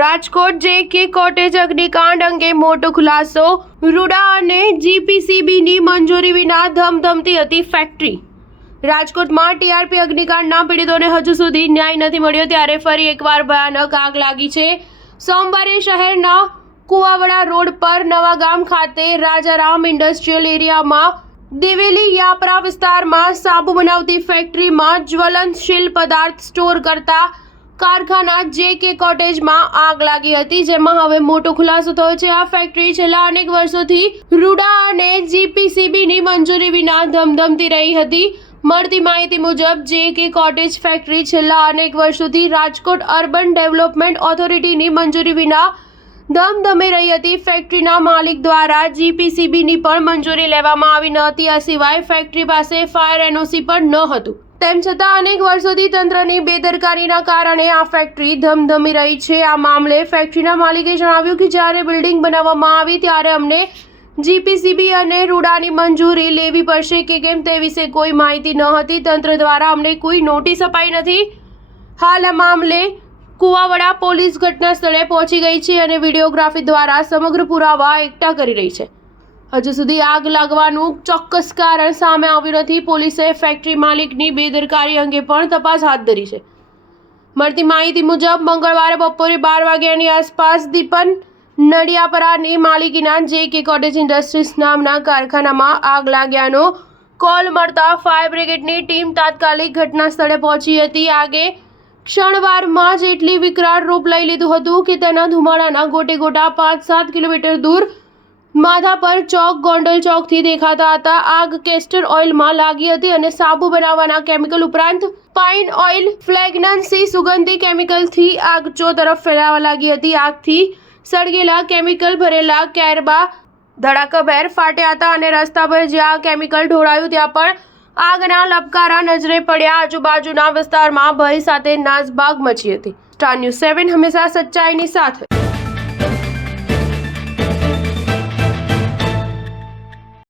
Rajkot જે.કે. Cottage અગ્નિકાંડ અંગે મોટો ખુલાસો. રૂડા અને જીપીસીબીની મંજૂરી વિના ધમધમતી હતી ફેક્ટરી. રાજકોટમાં ટીઆરપી અગ્નિકાંડના પીડિતોને હજુ સુધી ન્યાય નથી મળ્યો, ત્યારે ફરી એકવાર ભયાનક આગ લાગી છે. સોમવારે શહેરના કુવાવડા રોડ પર નવાગામ ખાતે રાજારામ ઇન્ડસ્ટ્રીયલ એરિયામાં દિવેલી યાપરા વિસ્તારમાં સાબુ બનાવતી ફેક્ટરીમાં જ્વલનશીલ પદાર્થ સ્ટોર કરતા કારખાના જે.કે. કોટેજમાં આગ લાગી હતી, જેમાં હવે મોટો ખુલાસો થયો છે. આ ફેક્ટરી છેલ્લા અનેક વર્ષોથી રૂડા અને જીપીસીબીની મંજૂરી વિના ધમધમતી રહી હતી. મળતી માહિતી મુજબ જે.કે. કોટેજ ફેક્ટરી છેલ્લા અનેક વર્ષોથી રાજકોટ અર્બન ડેવલપમેન્ટ ઓથોરિટીની મંજૂરી વિના ધમધમી રહી હતી. ફેક્ટરીના માલિક દ્વારા જીપીસીબીની પણ મંજૂરી લેવામાં આવી ન હતી. આ સિવાય ફેક્ટરી પાસે ફાયર એનઓસી પણ ન હતું. તેમ છતાં અનેક વર્ષોથી તંત્રની બેદરકારીના કારણે આ ફેક્ટરી ધમધમી રહી છે. આ મામલે ફેક્ટરીના માલિકે જણાવ્યું કે જ્યારે બિલ્ડિંગ બનાવવામાં આવી ત્યારે અમને જીપીસીબી અને રૂડાની મંજૂરી લેવી પડશે કે કેમ તે વિશે કોઈ માહિતી ન હતી. તંત્ર દ્વારા અમને કોઈ નોટિસ અપાઈ નથી. હાલ આ મામલે કુવાવડા પોલીસ ઘટના સ્થળે પહોંચી ગઈ છે અને વિડીયોગ્રાફી દ્વારા સમગ્ર પુરાવા એકઠા કરી રહી છે. હજુ સુધી આગ લાગવાનું ચોક્કસ કારણ સામે આવ્યું નથી. પોલીસે ફેક્ટરી માલિકની બેદરકારી અંગે પણ તપાસ હાથ ધરી છે. મળતી માહિતી મુજબ મંગળવારે બપોરે 12 વાગ્યાની આસપાસ દીપન નડિયાપરાની માલિકીના જે.કે. કોટેજ ઇન્ડસ્ટ્રીઝ નામના કારખાનામાં આગ લાગ્યાનો કોલ મળતા ફાયર બ્રિગેડની ટીમ તાત્કાલિક ઘટના સ્થળે પહોંચી હતી. આગે ક્ષણવારમાં જ એટલી વિકરાળ રૂપ લઈ લીધું હતું કે તેના ધુમાડાના ગોટે ગોટા 5-7 કિલોમીટર દૂર માધાપર ચોક ગોંડલ ચોકથી દેખાતા હતા. આગ કેસ્ટર ઓઇલમાં લાગી હતી અને સાબુ બનાવવાના કેમિકલ ઉપરાંત પાઇન ઓઇલ, ફ્લેગ્નન્સી સુગંધી કેમિકલથી આગ તરફ ફેલાવા લાગી હતી. આગથી સળગેલા કેમિકલ ભરેલા કેરબા ધડાકાભેર ફાટ્યા હતા અને રસ્તા પર જ્યાં કેમિકલ ઢોળાયું ત્યાં પણ આગના લપકારા નજરે પડ્યા. આજુબાજુના વિસ્તારમાં ભય સાથે નાસભાગ મચી હતી. સ્ટાર ન્યૂઝ 7 હંમેશા સચ્ચાઈની સાથે.